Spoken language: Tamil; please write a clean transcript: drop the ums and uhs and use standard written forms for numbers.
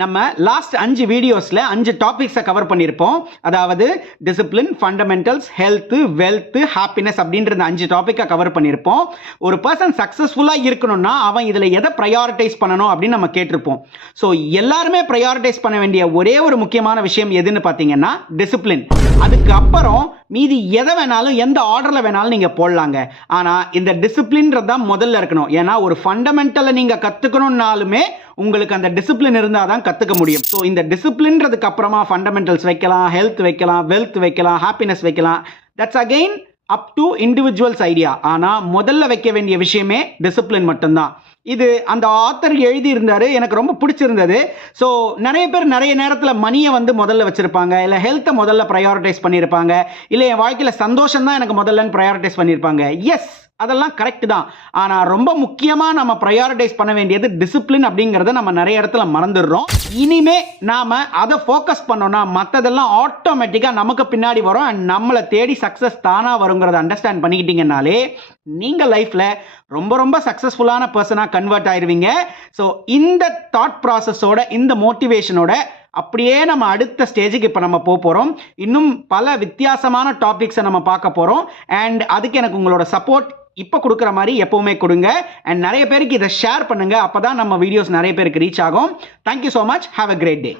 நம்ம லாஸ்ட் 5 வீடியோஸ்ல 5 டாபிக்ஸை கவர் பண்ணியிருப்போம். அதாவது discipline, fundamentals, health, wealth, happiness அப்படின்ற 5 டாபிக்கை கவர் பண்ணியிருப்போம். ஒரு பர்சன் சக்ஸஸ்ஃபுல்லாக இருக்கணும்னா அவன் இதில் எதை ப்ரையாரிட்டைஸ் பண்ணணும் அப்படின்னு நம்ம கேட்டிருப்போம். ஸோ எல்லாருமே ப்ரையாரிட்டைஸ் பண்ண வேண்டிய ஒரே ஒரு முக்கியமான விஷயம் எதுன்னு பார்த்தீங்கன்னா டிசிப்ளின். அதுக்கு அப்புறம் மீதி எதை வேணாலும் எந்த ஆர்டரில் வேணாலும் நீங்கள் போடலாங்க. ஆனால் இந்த டிசிப்ளின்றது தான் முதல்ல இருக்கணும். ஏன்னா ஒரு ஃபண்டமெண்டலை நீங்கள் கற்றுக்கணும்னாலுமே உங்களுக்கு அந்த டிசிப்ளின் இருந்தால் தான் கற்றுக்க முடியும். ஸோ இந்த டிசிப்ளின்றதுக்கு அப்புறமா ஃபண்டமெண்டல்ஸ் வைக்கலாம், ஹெல்த் வைக்கலாம், வெல்த் வைக்கலாம், ஹாப்பினஸ் வைக்கலாம். That's again up to individuals idea. ஆனால் முதல்ல வைக்க வேண்டிய விஷயமே டிசிப்ளின் மட்டும்தான். இது அந்த ஆத்தர் எழுதியிருந்தாரு, எனக்கு ரொம்ப பிடிச்சிருந்தது. ஸோ நிறைய பேர் நிறைய நேரத்தில் மணியை முதல்ல வச்சுருப்பாங்க, இல்லை ஹெல்த்தை முதல்ல ப்ரையாரிட்டைஸ் பண்ணியிருப்பாங்க, இல்லை என் வாழ்க்கையில் சந்தோஷம் தான் எனக்கு முதல்லன்னு ப்ரையாரிட்டைஸ் பண்ணியிருப்பாங்க. எஸ், அதெல்லாம் கரெக்ட் தான். ஆனால் ரொம்ப முக்கியமாக நம்ம ப்ரையாரிட்டைஸ் பண்ண வேண்டியது டிசிப்ளின் அப்படிங்கிறத நம்ம நிறைய இடத்துல மறந்துடுறோம். இனிமே நாம் அதை ஃபோக்கஸ் பண்ணோம்னா மற்றதெல்லாம் ஆட்டோமேட்டிக்காக நமக்கு பின்னாடி வரும். அண்ட் நம்மளை தேடி சக்ஸஸ் தானாக வருங்கிறத அண்டர்ஸ்டாண்ட் பண்ணிக்கிட்டீங்கன்னாலே நீங்கள் லைஃப்பில் ரொம்ப ரொம்ப சக்ஸஸ்ஃபுல்லான பர்சனாக கன்வெர்ட் ஆயிடுவீங்க. ஸோ இந்த தாட் ப்ராசஸோட, இந்த மோட்டிவேஷனோட அப்படியே நம்ம அடுத்த ஸ்டேஜுக்கு இப்போ நம்ம போகிறோம். இன்னும் பல வித்தியாசமான டாபிக்ஸை நம்ம பார்க்க போகிறோம். அண்ட் அதுக்கு எனக்கு உங்களோட சப்போர்ட் இப்போ கொடுக்குற மாதிரி எப்போவுமே கொடுங்க. அண்ட் நிறைய பேருக்கு இதை ஷேர் பண்ணுங்கள். அப்போ தான் நம்ம வீடியோஸ் நிறைய பேருக்கு ரீச் ஆகும். Thank you so much. Have a great day.